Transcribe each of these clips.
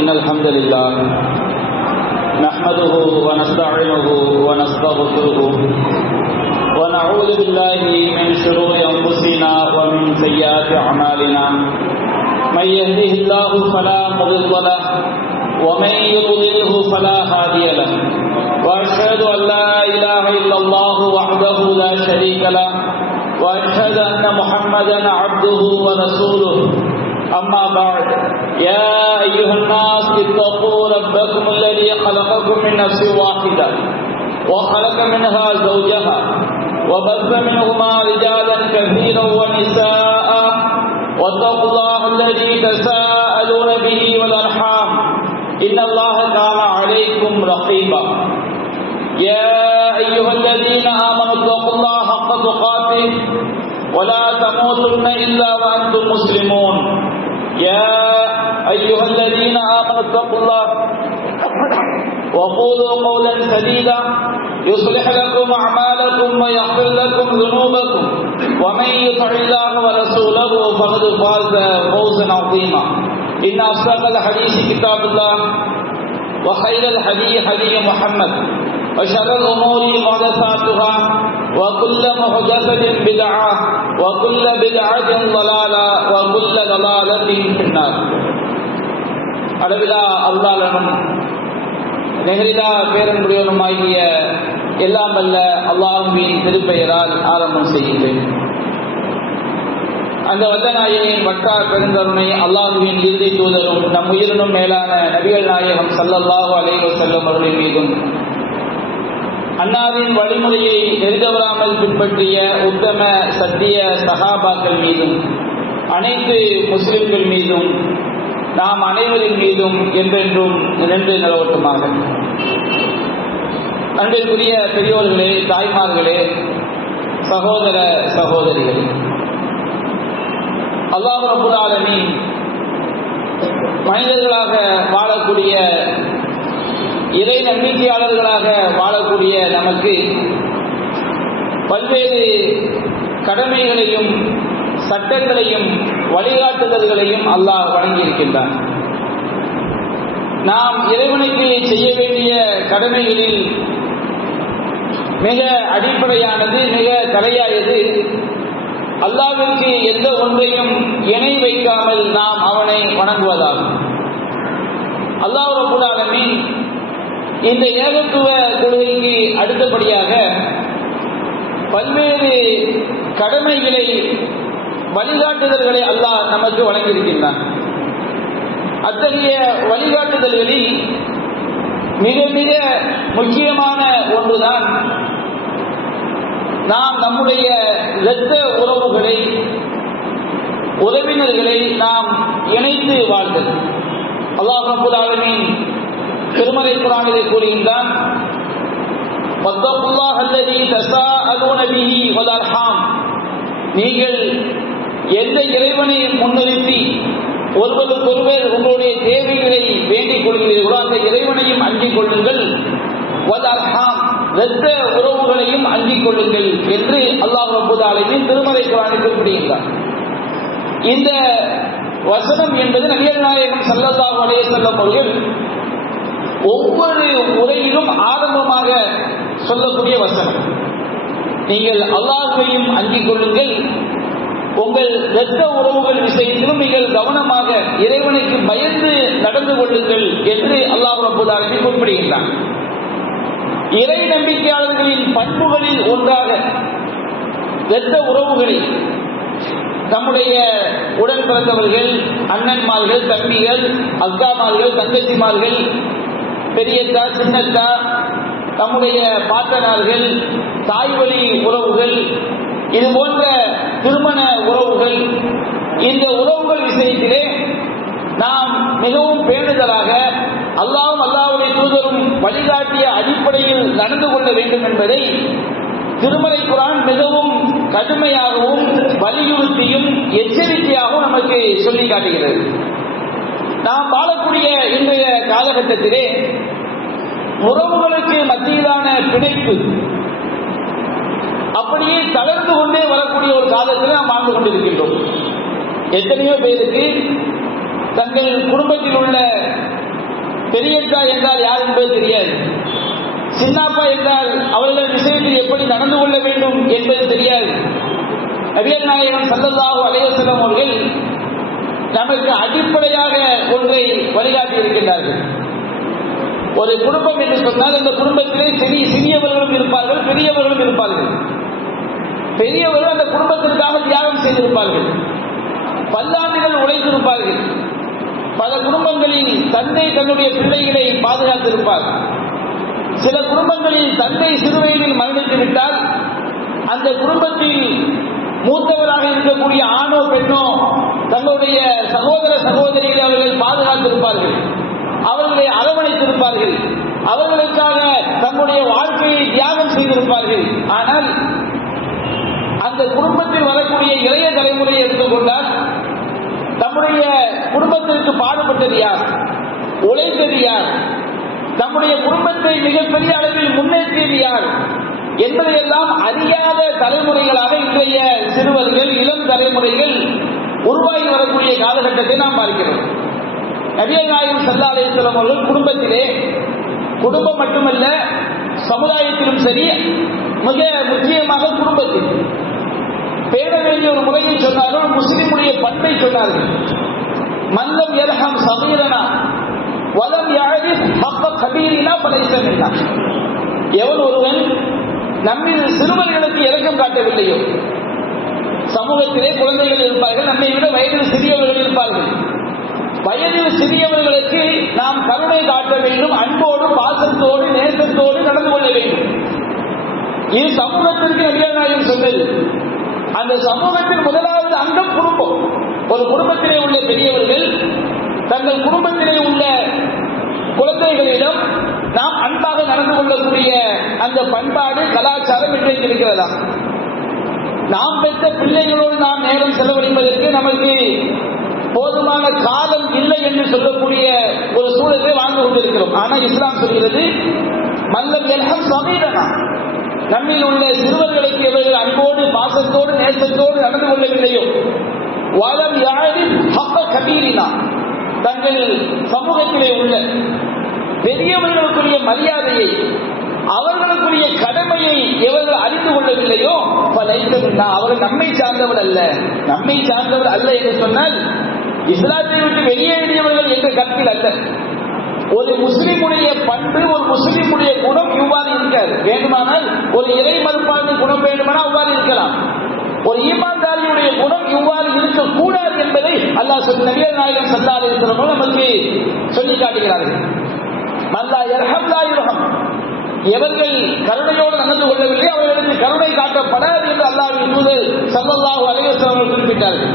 إن الحمد لله نحمده ونستعينه ونستغفره ونعوذ بالله من شرور أنفسنا ومن سيئات أعمالنا من يهده الله فلا مضل له ومن يضلله فلا هادي له وأشهد أن لا إله إلا الله وحده لا شريك له وأشهد أن محمدا عبده ورسوله أما بعد يا أيها الناس اتقوا ربكم الذي خلقكم من نفس واحدة وخلق منها زوجها وبث منهما رجالا كثيرا ونساء واتقوا الله الذي تساءلون به والأرحام إن الله كان عليكم رقيبا يا أيها الذين آمنوا اتقوا الله حق تقاته ولا تموتن إلا وأنتم مسلمون يا أيها الذين آمنوا اتقوا الله وقولوا قولا سديدا يصلح لكم أعمالكم ويغفر لكم ذنوبكم ومن يطع الله ورسوله فقد فاز فوزا عظيما إن أصدق الحديث كتاب الله وخير الهدي هدي محمد وشر الأمور محدثاتها وكل محدثة بدعة وكل بدعة ضلالة وكل ضلالة في النار. அளவிலா அல்லாஹ்வின் நிகரிலா பேரன்புடையவனுமாகிய எல்லாம் வல்ல அல்லாஹ்வின் திருப்பெயரால் ஆரம்பம் செய்கின்றேன். அந்த வல்லநாயகின் வட்டார் பெருந்தருணை அல்லாஹ்வின் இறுதி தூதரும் நம் உயிரினும் மேலான நபிகள் நாயகம் ஸல்லல்லாஹு அலைஹி வஸல்லம் அவர்களின் மீதும் அன்னாரின் வழிமுறையை நெருங்கவராமல் பின்பற்றிய உத்தம சத்திய சஹாபாக்கள் மீதும் அனைத்து முஸ்லிம்கள் மீதும் நாம் அனைவரின் மீதும் என்றென்றும் நின்று நிலவட்டுமாக. அன்பிற்குரிய பெரியோர்களே, தாய்மார்களே, சகோதர சகோதரிகளே, அல்லாஹ் ரப்பல் ஆலமீன் மனிதர்களாக வாழக்கூடிய இறை நம்பிக்கையாளர்களாக வாழக்கூடிய நமக்கு பல்வேறு கடமைகளையும் சட்டங்களையும் வழிகாட்டுதல்களையும் அல்லாஹ் வழங்கியிருக்கின்றான். நாம் இறைவனுக்கு செய்ய வேண்டிய கடமைகளில் மிக அடிப்படையானது, மிக தலையாயது அல்லாஹ்விற்கு எந்த ஒன்றையும் இணை வைக்காமல் நாம் அவனை வணங்குவதாகும். அல்லாஹ் ரப்பல் ஆலமீன் இந்த ஏகத்துவ கொள்கைக்கு அடுத்தபடியாக பல்வேறு கடமைகளை வழிகாட்டுதல்களை அல்லாஹ் நமக்கு வழங்கியிருக்கின்றான். அத்தகைய வழிகாட்டுதல்களில் மிக மிக முக்கியமான ஒன்றுதான் நாம் நம்முடைய இரத்த உறவுகளை, உறவினர்களை நாம் இணைத்து வாழ்தல். அல்லாஹ் ரப்பல் ஆலமீன் திருமறை குர்ஆனிலே கூறுகின்றான், வத்தகுல்லாஹ அல்லதீ தஸாஅலூன பிஹி வல் அர்ஹாம். நீங்கள் எந்த இறைவனை முன்னிறுத்தி ஒருவருக்கொருவர் உங்களுடைய தேவைகளை வேண்டிக் கொள்கிறீர்களோ அந்த இறைவனையும் அஞ்சிக் கொள்ளுங்கள். வல் அர்ஹாம், இரத்த உறவுகளையும் அஞ்சிக் கொள்ளுங்கள் என்று அல்லாஹ் ரப்பல் ஆலமீன் திருமறை குர்ஆனில் குறிப்பிடுகின்றார். இந்த வசனம் என்பது நபிகள் நாயகம் ஸல்லல்லாஹு அலைஹி வஸல்லம் அவர்கள் ஒவ்வொரு உரையிலும் ஆரம்பமாக சொல்லக்கூடிய வசனம். நீங்கள் அல்லாஹ்வையும் அஞ்சிக் கொள்ளுங்கள், உங்கள் இரத்த உறவுகள் விஷயத்திலும் நீங்கள் கவனமாக இறைவனுக்கு பயந்து நடந்து கொள்ளுங்கள் என்று அல்லாஹ் ரப்பல் ஆலமீன் குறிப்பிடுகின்றான். இறை நம்பிக்கையாளர்களின் பண்புகளில் ஒன்றாக இரத்த உறவுகளை, நம்முடைய உடன் பிறந்தவர்கள், அண்ணன்மார்கள், தம்பிகள், அக்காமார்கள், தங்கச்சிமார்கள், பெரியக்கா, சின்னக்கா, நம்முடைய பாட்டனார்கள், தாய்வழி உறவுகள், இது போன்ற திருமண உறவுகள், இந்த உறவுகள் விஷயத்திலே நாம் மிகவும் பேணுதலாக அல்லாஹ்வும் அல்லாஹ்வுடைய தூதரும் வழிகாட்டிய அடிப்படையில் நடந்து கொள்ள வேண்டும் என்பதை திருமறை குர்ஆன் மிகவும் கடுமையாகவும் வலியுறுத்தியும் எச்சரிக்கையாகவும் நமக்கு சொல்லி காட்டுகிறது. நாம் வாழக்கூடிய இன்றைய காலகட்டத்திலே உறவுகளுக்கு மத்தியிலான பிணைப்பு அப்படியே தளர்ந்து கொண்டே வரக்கூடிய ஒரு காலத்தில் நாம் வாழ்ந்து கொண்டிருக்கின்றோம். எத்தனையோ பேருக்கு தங்கள் குடும்பத்தில் உள்ள பெரியக்கா என்றால் யார் என்பது தெரியாது, சின்னப்பா என்றால் அவர்கள் விஷயத்தில் எப்படி நடந்து கொள்ள வேண்டும் என்பது தெரியாது. நபிகள் நாயகம் ஸல்லல்லாஹு அலைஹி வஸல்லம் அவர்கள் நமக்கு அடிப்படையாக ஒன்றை வழிகாட்டி இருக்கின்றார்கள். ஒரு குடும்பம் என்று சொன்னால் அந்த குடும்பத்திலே சிறியவர்களும் இருப்பார்கள், பெரியவர்களும் இருப்பார்கள். பெரியவர்கள் அந்த குடும்பத்திற்காக தியாகம் செய்திருப்பார்கள், பல்லாண்டுகள் உழைத்திருப்பார்கள். பல குடும்பங்களில் தந்தை தன்னுடைய பிள்ளைகளை பாதுகாத்திருப்பார். சில குடும்பங்களில் தந்தை சிறுவயதில் மரணித்து விட்டால் அந்த குடும்பத்தில் மூத்தவராக இருக்கக்கூடிய ஆணோ பெண்ணோ தங்களுடைய சகோதர சகோதரிகளை அவர்கள் பாதுகாத்திருப்பார்கள், அவர்களை அரவணைத்திருப்பார்கள், அவர்களுக்காக தங்களுடைய வாழ்க்கையை தியாகம் செய்திருப்பார்கள். ஆனால் அந்த குடும்பத்தில் வரக்கூடிய இளைய தலைமுறையை எடுத்துக்கொண்டால் நம்முடைய குடும்பத்திற்கு பாடுபட்டது யார், உழைத்தது யார், நம்முடைய குடும்பத்தை மிகப்பெரிய அளவில் முன்னேற்றியது யார் என்பதையெல்லாம் அறியாத தலைமுறைகளாக இன்றைய சிறுவர்கள் இளம் தலைமுறைகள் உருவாகி வரக்கூடிய காலகட்டத்தை நாம் பார்க்கிறோம். நபிகள் நாயகம் ஸல்லல்லாஹு அலைஹி வஸல்லம் அவர்கள் குடும்பத்திலே, குடும்பம் மட்டுமல்ல சமுதாயத்திலும் சரி, மிக முக்கியமாக குடும்பத்தில் பேண வேண்டிய ஒரு முறையை சொன்னார்கள், முஸ்லிமுடைய பண்பை சொன்னார்கள். மல்லம் யர்ஹம் சகீரனா வலம் யஅரிஃப் ஹக்க கபீரினா ஃபலைஸ மின்னா. எவன் ஒருவன் நம்மில் சிறுவர்களுக்கு இரக்கம் காட்டவில்லையோ, சமூகத்திலே குழந்தைகள் இருப்பார்கள், நம்மை விட வயதில் சிறியவர்கள் இருப்பார்கள். வயதில் சிறியவர்களுக்கு நாம் கருணை காட்ட வேண்டும், அன்போடு பாசத்தோடு நேசத்தோடு நடந்து கொள்ள வேண்டும். இது சமூகத்திற்கு நபிகள் நாயகம் சொன்னது. அந்த சமூகத்தின் முதலாவது அங்கம் குடும்பம். ஒரு குடும்பத்திலே உள்ள பெரியவர்கள் தங்கள் குடும்பத்திலே உள்ள குழந்தைகளிடம் நாம் அன்பாக நடந்து கொள்ளக்கூடிய அந்த பண்பாடு கலாச்சாரம் இன்றைக்கு இருக்கிறதா? நாம் பெற்ற பிள்ளைகளோடு நாம் நேரம் செலவழிப்பதற்கு நமக்கு போதுமான காலம் இல்லை என்று சொல்லக்கூடிய ஒரு சூழலை வாழ்ந்து கொண்டிருக்கிறோம். ஆனால் இஸ்லாம் சொல்கிறது, மல்லம் யர்ஹம் சகீரனா, நம்மில் உள்ள சிறுவர்களுக்கு எவர்கள் அன்போடு பாசத்தோடு நேசத்தோடு நடந்து கொள்ளவில்லையோ, வலம் யஅரிஃப் ஹக்க கபீரினா, தங்கள் சமூகத்திலே உள்ள பெரியவர்களுக்குரிய மரியாதையை, அவர்களுக்குரிய கடமையை எவர்கள் அறிந்து கொள்ளவில்லையோ ஃபலைஸ மின்னா, அவர்கள் நம்மை சார்ந்தவர் அல்ல. நம்மை சார்ந்தவர் அல்ல என்று சொன்னால் இஸ்லாத்தை விட்டு வெளியேறியவர்கள் என்ற கருத்தில் அல்ல. ஒரு முஸ்லிமுடைய பண்பு, ஒரு முஸ்லிமுடைய குணம் இவ்வாறு இருக்காது. வேண்டுமானால் ஒரு இறை மறுப்பான குணம் வேண்டுமானால் அவ்வாறு இருக்கலாம். ஒரு ஈமான்தாரியுடைய குணம் இவ்வாறு இருக்கக்கூடாது என்பதை அல்லாஹ் நபிகள் நாயகம் ஸல்லல்லாஹு அலைஹி வஸல்லம் நமக்கு சொல்லி காட்டுகிறார்கள். மல்லா யர்ஹம் லா யுர்ஹம், எவர்கள் கருணையோடு நடந்து கொள்ளவில்லை அவர்களுக்கு கருணை காட்டப்படாது என்று அல்லாஹ்வின் தூதர் ஸல்லல்லாஹு அலைஹி வஸல்லம் குறிப்பிட்டார்கள்.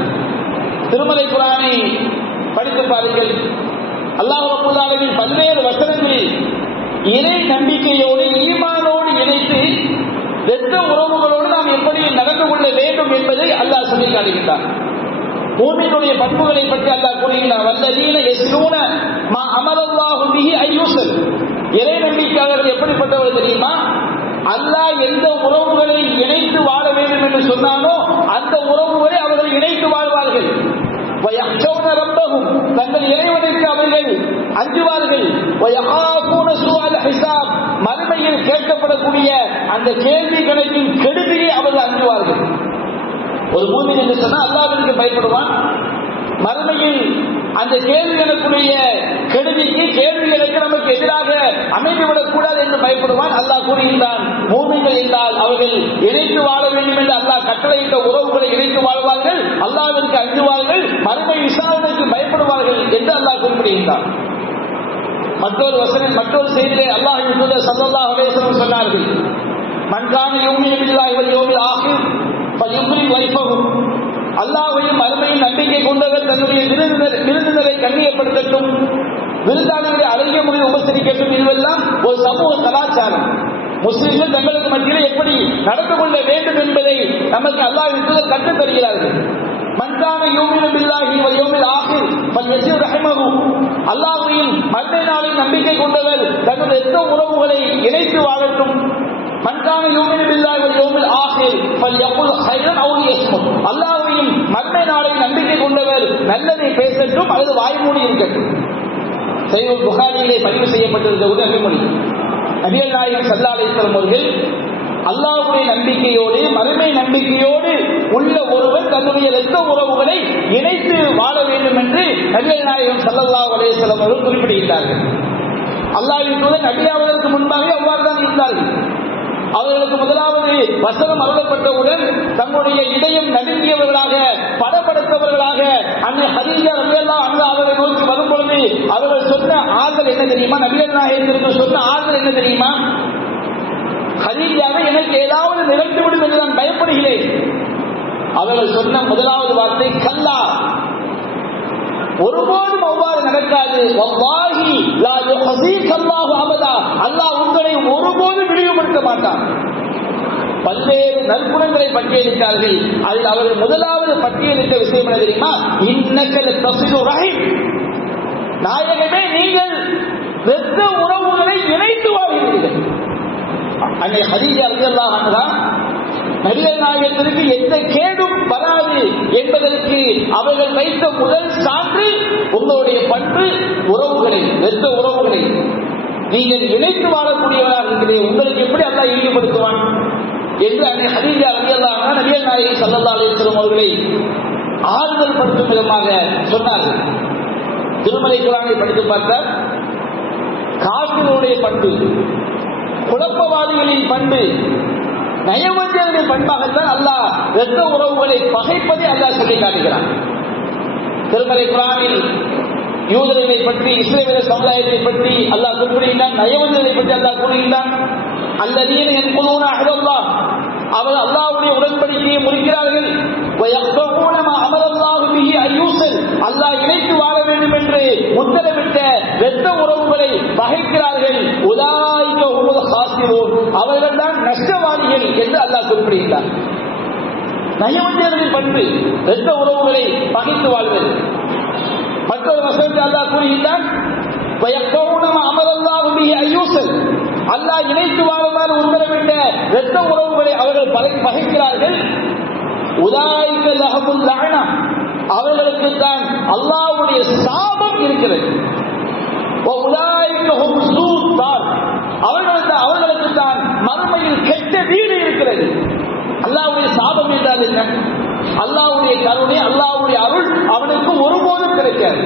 திருமலை குர்ஆனை படித்து பாருங்கள். அல்லாஹ் ரப்பல் ஆலமீன் பல்வேறு வசனங்களில் இறை நம்பிக்கையோடு ஈமானோடு இணைத்து இரத்த உறவுகளோடு நாம் எப்படி நடந்து கொள்ள வேண்டும் என்பதை அல்லாஹ் சொல்லி காட்டுகின்றார். மூமினுடைய பண்புகளை பற்றி அல்லாஹ் கூறுகிறார், வல்லதீன யஸ்லூன மா அமரல்லாஹு பிஹி அய்யுஸல். இறை நம்பிக்கையாளர்கள் எப்படிப்பட்டவர்கள் தெரியுமா? அல்லாஹ் எந்த உறவுகளை இணைத்து வாழ வேண்டும் என்று சொன்னானோ அந்த உறவுகளை அவர்கள் இணைத்து வாழ்வார்கள். வயக்ஷௌன ரப்பஹும், தங்கள் இறைவனுக்கு அவர்கள் அஞ்சுவார்கள். வயகாஃபூன ஸூஅல் ஹிசாப், மறுமையில் கேட்கப்படக்கூடிய அந்த கேள்வி கணக்கின் கெடுதியை அவர்கள் அஞ்சுவார்கள். ஒரு மூமின் என்று சொன்னால் அல்லாஹ்விற்கு பயப்படுவான். மறுமையில் அந்த கேள்வி கணக்குடைய கெடுதிக்கு, கேள்வி கணக்கு நமக்கு எதிராக அமைந்துவிடக் கூடாது என்று பயப்படுவான். அல்லாஹ் கூறுகின்றான், மூமின்கள் என்றால் அவர்கள் இணைத்து வாழ வேண்டும் என்று அல்லாஹ் கட்டளையிட்ட உறவுகளை இணைத்து வாழ்வார்கள், அல்லாஹ்விற்கு அஞ்சுவார்கள், மறுமை விசாரணைக்கு பயப்படுவார்கள் என்று அல்லாஹ் குறிப்பிடுகின்றான். மற்றொரு வசனம், மற்றொரு செய்தியிலே அல்லாஹ்வின் தூதர் ஸல்லல்லாஹு அலைஹி வஸல்லம் சொன்னார்கள், மன் கான யுமினு பில்லாஹி வல் யௌமில் ஆகிர் ஃபல்யுக்ரிம் லைஃபஹு. அல்லாஹ்வையும் மறுமையின் நம்பிக்கை கொண்டவர் தன்னுடைய விருந்தினரை கண்ணியப்படுத்தட்டும், விருந்தாளிகளை அழகிய முறையில் உபசரிக்கட்டும். இதுவெல்லாம் ஒரு சமூக கலாச்சாரம். முஸ்லிம்கள் தங்களுக்கு மத்தியில் எப்படி நடந்து கொள்ள வேண்டும் என்பதை நமக்கு அல்லாஹ்வின் தூதர் கற்றுத் தருகிறார்கள். மன் கான யுமினு பில்லாஹி வல் யௌமில் ஆகிர் ஃபல்யஸிர் ரஹிமஹு. அல்லாஹ்வையும் மறுமை நாளில் நம்பிக்கை கொண்டவர் தன்னுடைய இரத்த உறவுகளை இணைத்து வாழட்டும். மன் கான யுமினு பில்லாஹி வல் யௌமில் ஆகிர் ஃபல்யகுல் கைரன் அவ் லியஸ்முத். அல்லாஹ்வையும் மறுமை நாளில் நம்பிக்கை கொண்டவர் நல்லதை பேசட்டும் அல்லது வாய்மூடி இருக்கட்டும். சஹீஹ் புகாரியிலே பதிவு செய்யப்பட்டிருக்கிற ஒரு நபிமொழி. நபிகள் நாயகம் ஸல்லல்லாஹு அலைஹி வஸல்லம் அவர்கள் அல்லாஹ்வுடைய நம்பிக்கையோடு மறுமை நம்பிக்கையோடு உள்ள ஒருவர் தன்னுடைய இரத்த உறவுகளை இணைத்து வாழ வேண்டும் என்று நபிகள் நாயகம் ஸல்லல்லாஹு அலைஹி வஸல்லம் அவர்கள் குறிப்பிடுகிறார்கள். அல்லாஹ்வின் தூதர் நபியாவதற்கு முன்பாகவே அவ்வாறு தான் இருந்தார்கள். அவர்களுக்கு முதலாவது வசனம் அருளப்பட்டவுடன் தங்களுடைய இதயம் நடுங்கியவர்களாக படபடுத்தவர்களாக அன்னை ஹதீஜா ரலியல்லாஹு அன்ஹா அவர்களை நோக்கி வரும் பொழுது அவர்கள் சொன்ன ஆறுதல் என்ன தெரியுமா? நபிகள் நாயகத்திற்கு சொன்ன ஆறுதல் என்ன தெரியுமா? ஹதீஜாவை எனக்கு ஏதாவது நிகழ்த்திவிடும் என்று நான் பயப்படுகிறேன். அவர்கள் சொன்ன முதலாவது வார்த்தை கல்லா, ஒருபோதும் அவ்வாறு நடக்காது. வல்லாஹி லா யுஹ்ஸீக அல்லாஹு அபதா, அல்லாஹ் உங்களை ஒருபோதும் இழிவுபடுத்த மாட்டான். பல்வேறு நற்குணங்களை பட்டியலிட்டார்கள். அதில் அவர்கள் முதலாவது பட்டியலிட்ட விஷயம் என்ன தெரியுமா? இன்னக லதஸிலு ரஹீம், நாயகமே நீங்கள் இரத்த உறவுகளை இணைத்து வாழ்கிறீர்கள். அன்னை ஹதீஜா ரலியல்லாஹு அன்ஹா நபிகள் நாயகத்திற்கு எந்த கேடும் வராது என்பதற்கு அவர்கள் வைத்த முதல் சான்று உங்களுடைய பண்பு உறவுகளை, இரத்த உறவுகளை நீங்கள் இணைத்து வாழக்கூடியவராக இருக்கிறீர்கள், உங்களுக்கு எப்படி அல்லாஹ் ஈடுபடுத்துவான் என்று அன்னை ஹதீஜா ரலியல்லாஹு அன்ஹா நபிகள் நாயகம் ஸல்லல்லாஹு அலைஹி வஸல்லம் அவர்களை ஆறுதல் படுத்தும் விதமாக சொன்னார்கள். திருமலை குர்ஆனை படித்து பார்த்தால் காஃபிர்களுடைய பண்பு, குழப்பவாதிகளின் பண்பு, நயவஞ்சகர்களின் பண்பாகத்தான் அல்லாஹ் இரத்த உறவுகளை பகைப்பதை அல்லாஹ் சொல்லி காட்டுகிறான். திருமலை குர்ஆனில் யூதர்களை பற்றி, இஸ்ரவேல சமுதாயத்தை பற்றி அல்லாஹ் குறிப்பிடுகிறான். நயவஞ்சகர்களை பற்றி அல்லாஹ் கூறுகின்றான். அல்லதீன யன்குலூன அஹ்தல்லாஹ், அவர் அல்லாஹ்வுடைய உடன்படிக்கையை முறிக்கிறார்கள். வயக்தூன மா அமரல்லாஹு பிஹி அய்யூசல், அல்லாஹ் இணைத்து வாழ வேண்டும் என்று உத்தரவிட்ட இரத்த உறவுகளை பகைக்கிறார்கள். உலாயிக ஹுமுல் ஹாசிரூன், அவர்கள் தான் நஷ்டவாளிகள் என்று அல்லாஹ் குறிப்பிடுகிறார். நயவஞ்சகர்களின் பண்பு இரத்த உறவுகளை பகைத்து வாழ்வது. மற்றொரு வசனத்தில் அல்லாஹ் கூறுகின்றான், வயக்தூன மா அமரல்லாஹு பிஹி அய்யூசல், அல்லாஹ் இணைத்து வாழுமாறு உத்தரவிட்ட இரத்த உறவுகளை அவர்கள் பகைக்கிறார்கள். உலாயிக லஹுல் லஅனா, அவர்களுக்கு தான் அல்லாஹ்வுடைய சாபம் இருக்கிறது. உலாயிக ஹும் ஸூத்தார், அவர்களுக்கு தான் மறுமையில் கெட்ட வீடு இருக்கிறது. அல்லாஹ்வுடைய சாபம் என்றால் என்ன? அல்லாஹ்வுடைய கருணை, அல்லாஹ்வுடைய அருள் அவனுக்கு ஒருபோதும் கிடைக்காது.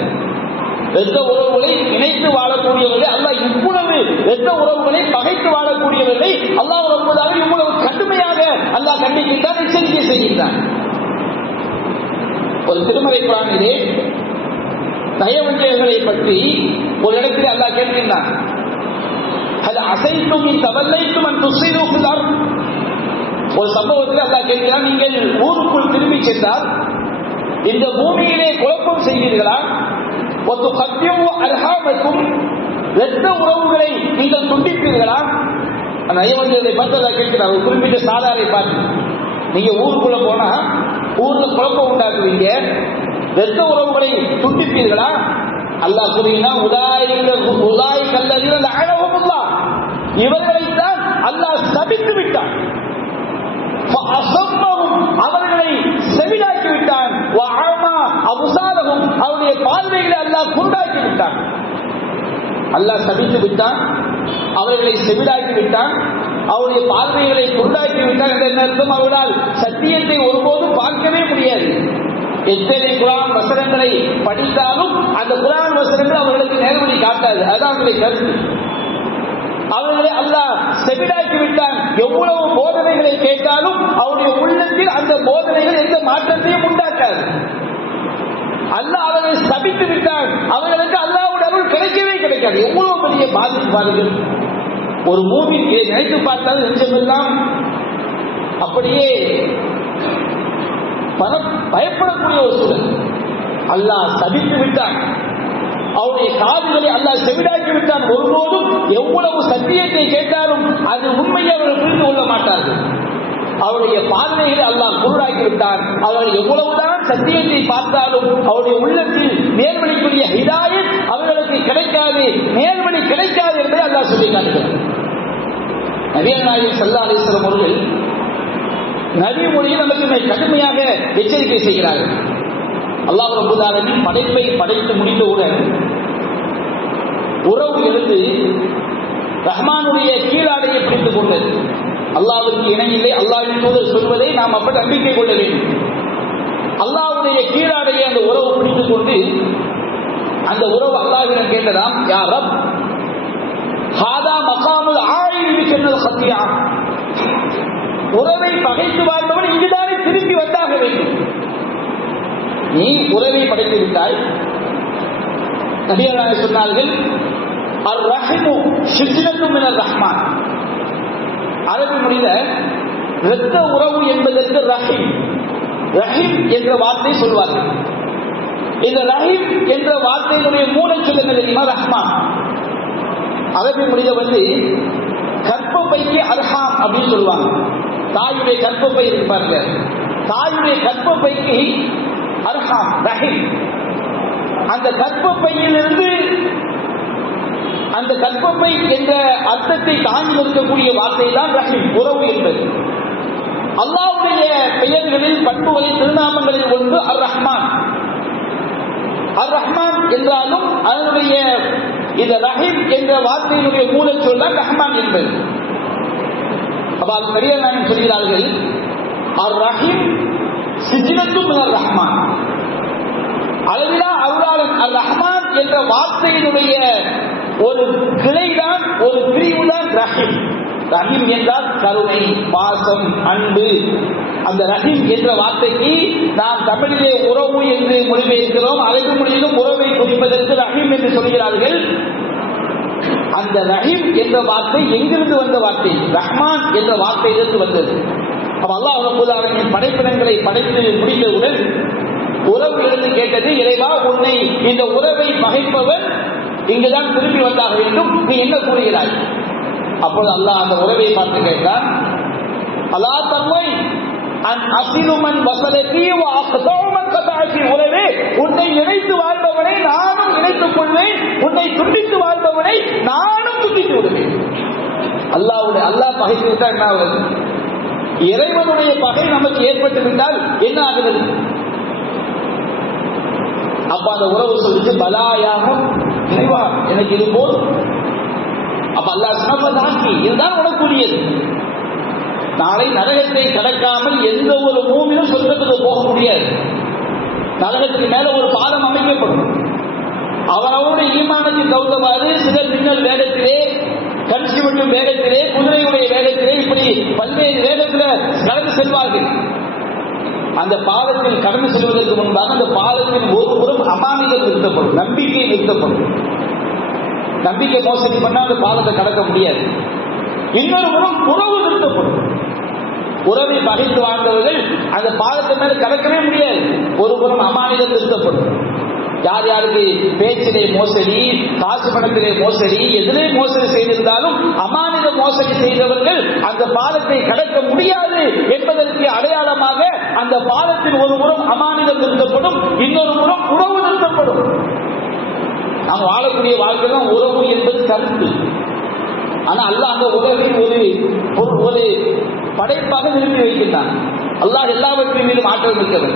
இரத்த உறவுகளை இணைத்து வாழக்கூடியவர்கள் அல்லாஹ் இவ்வளவு இரத்த உறவுகளை பகைத்து வாழக்கூடியவர்களை அல்லாஹ் ரப்பல் இவ்வளவு கடுமையாக அல்லாஹ் கண்டிக்கின்றான், எச்சரிக்கை செய்கின்றான். ஒரு திருமலை குர்ஆனிலே நயவஞ்சகர்களை பற்றி ஒரு இடத்தில் அல்லாஹ் கேட்கின்றான். ஹல் அஸைதும் இன் தவல்லைதும் அன் துஸிது ஃபில் அர்த், ஒரு சம்பவத்தில் அல்லாஹ் கேட்கிறான், நீங்கள் ஊருக்குள் திரும்பி சென்றால் இந்த பூமியிலே குழப்பம் செய்வீர்களா? இரத்த உறவுகளை நீங்கள் துண்டிப்பீர்களா? நயவஞ்சகர்களை பார்த்து அல்லாஹ் கேட்கிறார். ஒரு குறிப்பிட்ட சாதாரை பார்த்து, நீங்க ஊருக்குள்ள போனா ஊர்ல குழப்பம் உண்டாக்குவீங்க, இரத்த உறவுகளை துண்டிப்பீர்களா? அல்லாஹ் கூறுகிறான், இவர்களைத்தான் அல்லாஹ் சபித்து விட்டான், அவர்களை செவிடாக்கி விட்டான், அவருடைய பார்வைகளை அல்லாஹ் குருடாக்கி விட்டான். அல்லாஹ் சபித்து விட்டான், அவர்களை செவிடாக்கி விட்டான், அவருடைய பார்வைகளை குருடாக்கி விட்டான் என்ற அர்த்தம். அவர்களால் சத்தியத்தை ஒருபோதும் பார்க்கவே முடியாது. எத்தனை குர்ஆன் வசனங்களை படித்தாலும் அந்த குர்ஆன் வசனங்கள் அவர்களுக்கு நேர்வழி காட்டாது. அதுதான் அவருடைய கருத்து. அவர்களை அல்லாஹ் செவிடாக்கி விட்டான். எவ்வளவு போதனைகளை கேட்டாலும் அவருடைய உள்ளத்தில் அந்த போதனைகள் எந்த மாற்றத்தையும் உண்டாக்காது. அல்லாஹ் அவர்களை சபித்து விட்டான். அவர்களுக்கு அல்லாஹ்வுடைய அருள் கிடைக்கவே கிடைக்காது. எவ்வளவு பெரிய பாதிப்பார்கள். ஒரு மூமின் நினைத்து பார்த்தால் நெஞ்சமெல்லாம் அப்படியே பயப்படக்கூடிய ஒரு சூழல். அல்லாஹ் சபித்து விட்டான், அவருடைய காதுகளை அல்லாஹ் செவிடாக்கி விட்டான். ஒருபோதும் எவ்வளவு சத்தியத்தை கேட்டாலும் அது உண்மையை அவர்கள் புரிந்து கொள்ள மாட்டார்கள். அவருடைய பார்வைகளை அல்லாஹ் குருடாக்கி விட்டான். அவர்கள் எவ்வளவுதான் சத்தியத்தை பார்த்தாலும் அவருடைய உள்ளத்தில் நேர்வழிக்குரிய ஹிதாயத் அவர்களுக்கு கிடைக்காது, நேர்வழி கிடைக்காது என்பதை அல்லாஹ் சொல்லி காட்டுகிறார். நபிகள் நாயகம் ஸல்லல்லாஹு அலைஹி வஸல்லம் அவர்கள் நபி மொழியில் நமக்கு கடுமையாக எச்சரிக்கை செய்கிறார்கள். அல்லாஹ் ரப்பல் ஆலமீன் படைப்பை படைத்து முடித்தவுடன் உறவு எழுந்து ரஹ்மானுடைய கீழாடையை பிடித்துக் கொண்டது. அல்லாஹ்வுக்கு இணையில்லை, அல்லாஹ்வின் தூதர் சொல்வதை நாம் அப்படி நம்பிக்கை கொள்ள வேண்டும். அல்லாஹ்வுடைய கீழாடையை அந்த உறவு பிடித்துக் கொண்டு அந்த உறவு அல்லாஹ்விடம் கேட்டதாம், யா ரப் ஹாதா மகாமுல் ஆயிலி கன்னல் ஹத்தியா, உறவை பகைத்து வாழ்ந்தவன் இங்குதானே திரும்பி வந்தாக வேண்டும். நீ உறவை படைத்து விட்டாய். நபிகள் சொன்னார்கள், அர் ரஹிமு ஷிஜ்னத்தும் மினர் ரஹ்மான். அரபி மொழியில இரத்த உறவு என்பதற்கு ரஹீம், ரஹீம் என்ற வார்த்தை சொல்வார்கள். இந்த ரஹீம் என்ற வார்த்தையினுடைய மூலச்சொல் என்ன தெரியுமா? ரஹ்மான். அரபி மொழியில கற்பப்பைக்கு அர்ஹாம் அப்படின்னு சொல்லுவாங்க. தாயுடைய கற்பப்பை இருப்பாங்க, தாயுடைய கற்பப்பைக்கு அர்ஹாம் ரஹீம். அந்த கற்பப்பையிலிருந்து அந்த கற்பப்பை என்ற அர்த்தத்தை தாங்கி நிற்கக்கூடிய வார்த்தை தான் ரஹீம், உறவு என்பது. அல்லாஹ்வுடைய பெயர்களில் பண்புகளில் திருநாமங்களில் ஒன்று அர் ரஹ்மான். அர் ரஹ்மான் என்றாலும் அதனுடைய இந்த ரஹீம் என்ற வார்த்தையினுடைய மூலச்சொல் தான் ரஹ்மான் என்பது. அப்ப அது பெரிய நாயகம் சொல்கிறார்கள், அர் ரஹீம் சிஜ்னத்தும் மினர் ரஹ்மான். அளவிலா அருளாளன் அர் ரஹ்மான் என்ற வார்த்தையினுடைய ஒரு கிளைதான், ஒரு பிரிவுதான் ரஹீம். ரஹீம் என்றால் கருணை, பாசம், அன்பு. அந்த ரஹீம் என்ற வார்த்தைக்கு நாம் தமிழிலே உறவு என்று மொழிபெயர்க்கிறோம். அரபு மொழியிலும் உறவை குறிப்பதற்கு ரஹீம் என்று சொல்கிறார்கள். அந்த ரஹீம் என்ற வார்த்தை எங்கிருந்து வந்த வார்த்தை? ரஹ்மான் என்ற வார்த்தையிலிருந்து வந்தது. அப்ப அல்லாஹ் ரப்பல் ஆலமீன் படைப்பினங்களை படைத்து முடித்தவுடன் உறவு எழுந்து கேட்டது, இறைவா உன்னை இந்த உறவை பகைப்பவன் இங்குதான் திரும்பி வந்தாக வேண்டும், நீ என்ன கூறுகிறாய்? அப்போது அல்லாஹ் அந்த உறவை பார்த்து கேட்டான், அல்லா தன்மை அன் அசிலுமன் வசலத்தி வஅக்தௌமன் கதஅத்தி. உறவே, உன்னை இணைத்து வாழ்பவனை நானும் இணைத்துக் கொள்வேன், உன்னை துண்டித்து வாழ்பவனை நானும் துண்டித்து விடுவேன். அல்லாஹ் பகைத்து விட்டால் என்ன ஆகுது? இறைவனுடைய பகை நமக்கு ஏற்பட்டு விட்டால் என்ன ஆகுது? அப்ப அந்த உறவு சொல்லிச்சு, பலாயாக இறைவா எனக்கு இது போதும். அப்ப அல்லாஹ் சொன்னதாக்கி, இதுதான் உனக்குரியது. நாளை நரகத்தை கடக்காமல் எந்த ஒரு மூமினும் சொர்க்கத்துக்கு போக முடியாது. நரகத்துக்கு மேல ஒரு பாலம் அமைக்கப்படும். அவரவருடைய ஈமானத்தின் தகுந்தவாறு சிலர் மின்னல் வேகத்திலே, கன்சிவட்டும் வேகத்திலே, குதிரையுடைய வேகத்திலே, இப்படி பல்வேறு வேகத்தில் கடந்து செல்வார்கள். அந்த பாலத்தில் கடந்து செல்வதற்கு முன்பாக அந்த பாலத்தின் ஒரு புறம் அமானிதம் நிறுத்தப்படும், நம்பிக்கை நிறுத்தப்படும். நம்பிக்கை மோசடி பண்ணா அந்த பாலத்தை கடக்க முடியாது. இன்னொரு புறம் உறவு நிறுத்தப்படும். உறவை பகைத்து வாழ்ந்தவர்கள் அந்த பாலத்தை மேல கடக்கவே முடியாது. ஒரு புறம் அமானிதம் நிறுத்தப்படும். யார் யாருக்கு பேச்சிலே மோசடி, காசு பணத்திலே மோசடி, எதிரே மோசடி செய்திருந்தாலும் அமானித மோசடி செய்தவர்கள் அந்த பாலத்தை கடக்க முடியாது என்பதற்கு அடையாளமாக அந்த பாலத்தில் ஒரு புறம் அமானிதம் நிறுத்தப்படும், இன்னொரு புறம் உறவு நிறுத்தப்படும். நாம் வாழக்கூடிய வாழ்க்கை தான் உறவு என்பது கருத்து. ஆனா அல்லாஹ் அந்த உறவை ஒரு படைப்பாக நிறுத்தி வைக்கின்றான். அல்லாஹ் எல்லாவற்றின் மீதும் ஆற்றல் மிக்கவன்.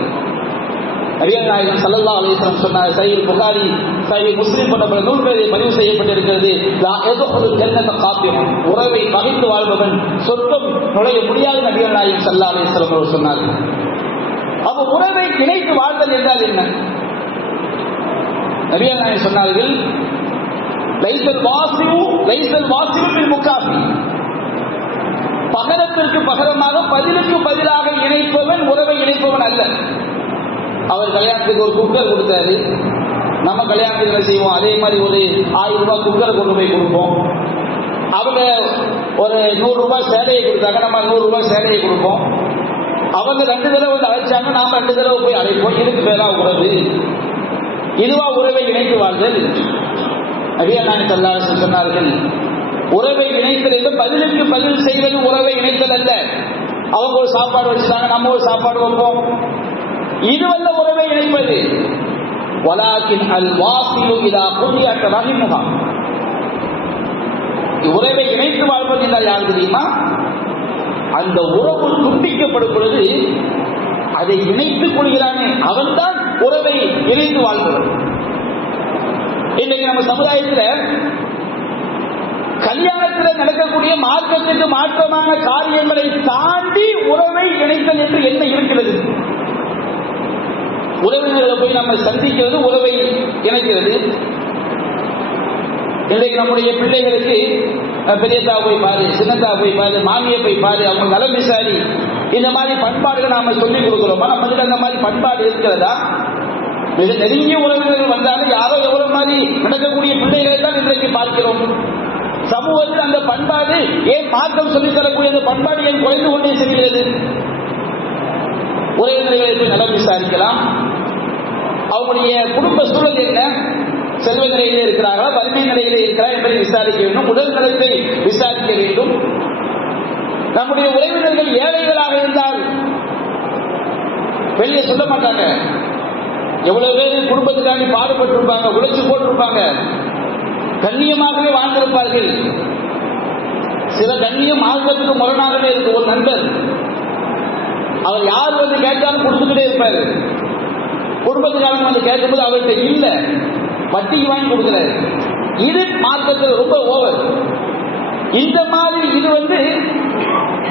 நபிகள் நாயகம் ஸல்லல்லாஹு அலைஹி வஸல்லம் சொன்னார், சஹீஹ் புகாரி, சஹீஹ் முஸ்லிம் போன்ற பல நூல்களில் பதிவு செய்யப்பட்டிருக்கிறது, லா யதுகுலுல் ஜன்னத காஃபிர், உறவை பகைத்து வாழ்பவன் சொர்க்கம் நுழைய முடியாது. நபிகள் நாயகம் ஸல்லல்லாஹு அலைஹி வஸல்லம் அவர்கள் சொன்னார்கள். அப்ப உறவை இணைத்து வாழ்தல் என்றால் என்ன? நபிகள் நாயகம் சொன்னார்கள், லைஸல் வாசிவு பில் முகாஃபி, பகரத்திற்கு பகரமாக பதிலுக்கு பதிலாக இணைப்பவன் உறவை இணைப்பவன் அல்ல. அவர் கல்யாணத்துக்கு ஒரு குக்கர் கொடுத்தாரு, நம்ம கல்யாணத்துக்கு செய்வோம் அதே மாதிரி ஒரு 1000 ரூபாய் குக்கரை கொண்டு போய் கொடுப்போம். அவங்க ஒரு 100 ரூபாய் சேலையை கொடுத்தாங்க, நம்ம 100 ரூபாய் சேலையை கொடுப்போம். அவங்க 2 தடவை வந்து அழைச்சாங்க, நாம 2 தடவை போய் அழைப்போம். இதுக்கு பேரா உறவு? இதுவா உறவை இணைத்து வாழ்தல்? நபிகள் நாயகம் ஸல்லல்லாஹு அலைஹி வஸல்லம் சொன்னார்கள், உறவை இணைத்தல் என்று பதிலுக்கு பதில் செய்வது உறவை இணைத்தல் அல்ல. அவங்க ஒரு சாப்பாடு வச்சுட்டாங்க, நம்ம ஒரு சாப்பாடு வைப்போம், இதுவல்ல உறவை இணைப்பது. வலாக்கின் அல் வாசிலு இதா குதியத் ரஹிமுஹா, உறவை இணைத்து வாழ்வது என்றால் யார் தெரியுமா? அந்த உறவு துண்டிக்கப்படும் பொழுது அதை இணைத்துக் கொள்கிறானே அவன்தான் உறவை இணைத்து வாழ்பவன். இன்னைக்கு நம்ம சமுதாயத்தில் உலகத்தில் நடக்கக்கூடிய மார்க்கத்துக்கு மாற்றமான காரியங்களை தாண்டி உறவை இணைத்தல் என்று என்ன இருக்கிறது? உறவினர்களை போய் நம்ம சந்திக்கிறது உறவை இணைக்கிறது. இன்றைக்கு நம்முடைய பிள்ளைகளுக்கு பெரியத்தா போய் பாரு, சின்னத்தா போய் பாரு, மாமியை போய் பாரு, அவங்க நலம் விசாரி, இந்த மாதிரி பண்பாடுகள் நாம சொல்லிக் கொடுக்கிறோமா? நம்ம கிட்ட அந்த மாதிரி பண்பாடு இருக்கிறதா? மிக நெருங்கிய உறவினர்கள் வந்தாலும் யாரோ எவ்வளவு மாதிரி நடக்கக்கூடிய பிள்ளைகளை தான் இன்றைக்கு பார்க்கிறோம். சமூகத்தில் அந்த பண்பாடு ஏன் மாற்றம் சொல்லித் தரக்கூடிய அந்த பண்பாடு ஏன் குறைந்து கொண்டே செல்கிறது? உறவினர்களை போய் நலம் விசாரிக்கலாம். அவங்களுடைய குடும்ப சூழல் என்ன, செல்வ நிலையிலே இருக்கிறார்களா, வறுமை நிலையிலே இருக்கிறார் என்பதை விசாரிக்க வேண்டும். உடல் நலத்தை விசாரிக்க வேண்டும். நம்முடைய உறவினர்கள் ஏழைகளாக இருந்தால் வெளியே சொல்ல மாட்டாங்க. எவ்வளவு பேர் குடும்பத்துக்காண்டி பாடுபட்டிருப்பாங்க, உழைச்சு போட்டிருப்பாங்க, கண்ணியமாகவே வாழ்ந்திருப்பார்கள். சில கண்ணியம் மார்க்கத்துக்கு முரணாகவே இருக்கு. ஒரு நண்பர், அவர் யார் வந்து கேட்டாலும் கொடுத்துக்கிட்டே இருப்பாரு. குடும்பத்துக்காரங்க வந்து கேட்கும்போது அவர்கிட்ட இல்ல, வட்டிக்கு வாங்கி கொடுக்கிறாரு. இது மார்க்கத்தில் ரொம்ப ஓவர். இந்த மாதிரி இது வந்து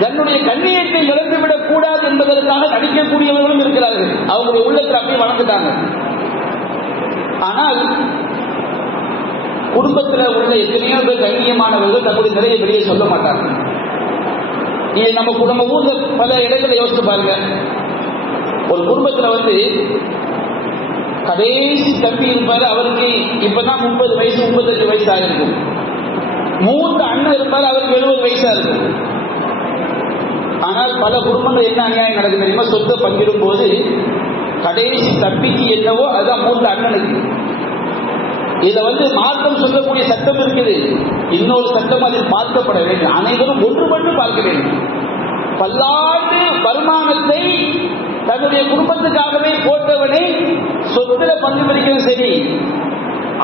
தன்னுடைய கண்ணியத்தை இழந்துவிடக் கூடாது என்பதற்காக நடிக்கக்கூடியவர்களும் இருக்கிறார்கள். அவங்களுடைய உள்ளத்தில் அப்படியே வளர்ந்துட்டாங்க. ஆனால் குடும்பத்தில் உள்ள எத்தனையோ பேர் கண்ணியமானவர்கள் தன்னுடைய நிலையை வெளியே சொல்ல மாட்டாங்க. இது நம்ம குடும்ப ஊர்ல பல இடங்களை யோசிச்சு பாருங்க. ஒரு குடும்பத்தில் வந்து கடைசி தம்பி இருப்பாரு, அவருக்கு இப்பதான் 30 வயசு 35 வயசு ஆயிருக்கும். மூத்த அண்ணன் இருப்பாரு, அவருக்கு 70 வயசா இருக்கும். ஆனால் பல குடும்பங்கள் என்ன அநியாயம் நடக்குது தெரியுமா? சொத்தை பங்கிடும் போது கடைசி தம்பிக்கு என்னவோ அதுதான் மூத்த அண்ணனுக்கு. இதை வந்து மாற்றம் சொல்லக்கூடிய சட்டம் இருக்குது. இன்னொரு சட்டம் அதில் பார்க்கப்பட வேண்டும். அனைவரும் ஒன்றுபட்டு பார்க்க வேண்டும். பல்லாண்டு வருமானத்தை தன்னுடைய குடும்பத்துக்காகவே போட்டவனை சொத்துல பங்கு பிரிக்கிறது சரி.